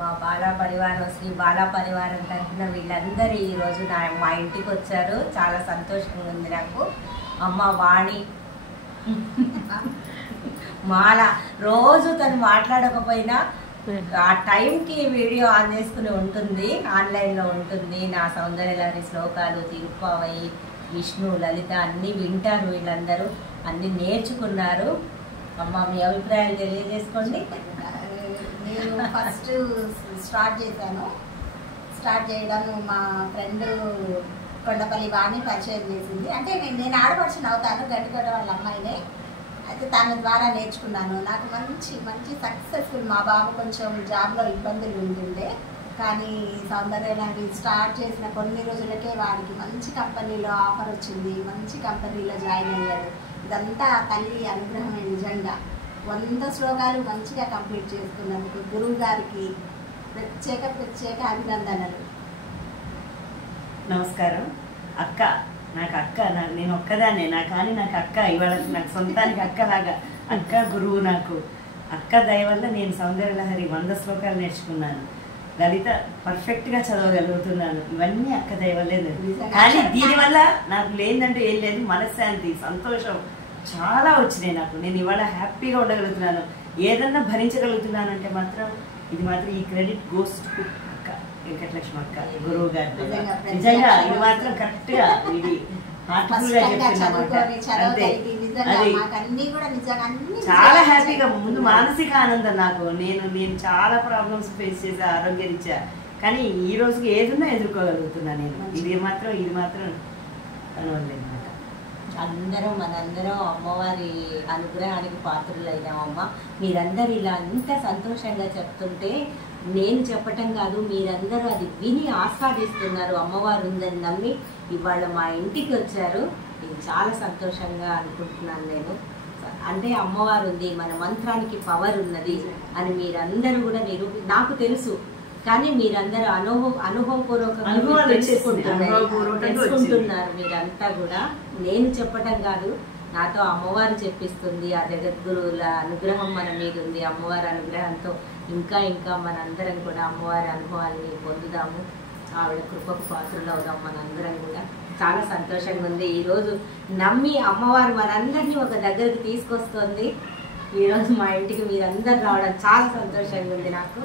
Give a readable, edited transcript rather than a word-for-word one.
మా బాలా పరివారం శ్రీ బాలా పరివారం తరఫున వీళ్ళందరూ ఈరోజు మా ఇంటికి వచ్చారు. చాలా సంతోషంగా ఉంది నాకు. అమ్మ వాణి మాల రోజు తను మాట్లాడకపోయినా ఆ టైంకి వీడియో ఆన్ చేసుకుని ఉంటుంది, ఆన్లైన్లో ఉంటుంది. నా సౌందర్యలహరి శ్లోకాలు, తిరుప్పావై, విష్ణు, లలిత అన్నీ వింటారు వీళ్ళందరూ, అన్నీ నేర్చుకున్నారు. అమ్మ మీ అభిప్రాయాలు తెలియజేసుకోండి. నేను ఫస్ట్ స్టార్ట్ చేయడం మా ఫ్రెండ్ కొండపల్లి వాణి పరిచయం చేసింది. అంటే నేను ఆడపడుచుని అవుతాను, గడ్డిగడ్డ వాళ్ళ అమ్మాయినే. అయితే తన ద్వారా నేర్చుకున్నాను. నాకు మంచి మంచి సక్సెస్ఫుల్. మా బాబు కొంచెం జాబ్లో ఇబ్బందులు ఉంటుండే, కానీ సౌందర్యలహరి స్టార్ట్ చేసిన కొన్ని రోజులకే వాడికి మంచి కంపెనీలో ఆఫర్ వచ్చింది, మంచి కంపెనీలో జాయిన్ అయ్యాడు. ఇదంతా తల్లి అనుగ్రహమే. నిజంగా 100 శ్లోకాలు మంచిగా కంప్లీట్ చేసుకున్నందుకు గురువు గారికి ప్రత్యేక అభినందనలు. నమస్కారం. అక్క, నాకు అక్క, నేను ఒక్కదాన్నే కానీ నాకు అక్క ఇవాళ నాకు సొంతానికి అక్కలాగా అక్క గురువు. నాకు అక్క దయ వల్ల నేను సౌందర్యలహరి 100 శ్లోకాలు నేర్చుకున్నాను. లలిత పర్ఫెక్ట్గా చదవగలుగుతున్నాను. ఇవన్నీ అక్క దయ వల్లే. కానీ దీనివల్ల నాకు లేదంటే ఏం లేదు, మనశ్శాంతి, సంతోషం చాలా వచ్చినాయి నాకు. నేను ఇవాళ హ్యాపీగా ఉండగలుగుతున్నాను, ఏదన్నా భరించగలుగుతున్నాను అంటే మాత్రం ఇది మాత్రం ఈ క్రెడిట్ గోస్ టు అక్క వెంకటలక్ష్మి అక్క, గురువు గారు. నిజంగా ఇది మాత్రం కరెక్ట్ గా ఇది హార్ట్ఫుల్ గా చెప్తున్నమాట. అంతే, అది చాలా హ్యాపీగా. ముందు మానసిక ఆనందం నాకు. నేను చాలా ప్రాబ్లమ్స్ ఫేస్ చేసా ఆరోగ్యరీత్యా, కానీ ఈ రోజుకి ఏదన్నా ఎదుర్కోగలుగుతున్నా నేను. ఇది మాత్రం కనవలేదు. మనందరం అమ్మవారి అనుగ్రహానికి పాత్రులైనామమ్మ. మీరందరూ ఇలా అంత సంతోషంగా చెప్తుంటే నేను చెప్పటం కాదు, మీరందరూ అది విని ఆస్వాదిస్తున్నారు. అమ్మవారు ఉందని నమ్మి ఇవాళ మా ఇంటికి వచ్చారు. ఇది చాలా సంతోషంగా అనుకుంటున్నాను నేను. అంటే అమ్మవారు ఉంది, మన మంత్రానికి పవర్ ఉన్నది అని మీరందరూ కూడా నాకు తెలుసు, కానీ మీరందరూ అనుభవపూర్వకంగా తెలుసుకుంటున్నారు. మీరంతా కూడా నేను చెప్పటం కాదు, నాతో అమ్మవారు చెప్పిస్తుంది. ఆ జగద్గురువుల అనుగ్రహం మన మీద ఉంది. అమ్మవారి అనుగ్రహంతో ఇంకా మనందరం కూడా అమ్మవారి అనుభవాన్ని పొందుదాము, ఆవిడ కృపకు పాత్రలు అవుదాం మనందరం కూడా. చాలా సంతోషంగా ఉంది. ఈరోజు నమ్మి అమ్మవారు మనందరినీ ఒక దగ్గరికి తీసుకొస్తుంది. ఈరోజు మా ఇంటికి మీరందరూ రావడం చాలా సంతోషంగా ఉంది నాకు.